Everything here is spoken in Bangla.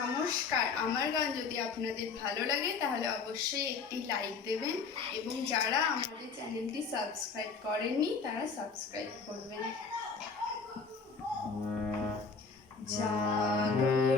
নমস্কার, আমার গান যদি আপনাদের ভালো লাগে তাহলে অবশ্যই একটি লাইক দেবেন এবং যারা আমাদের চ্যানেলটি সাবস্ক্রাইব করেননি তারা সাবস্ক্রাইব করবেন। জাগো।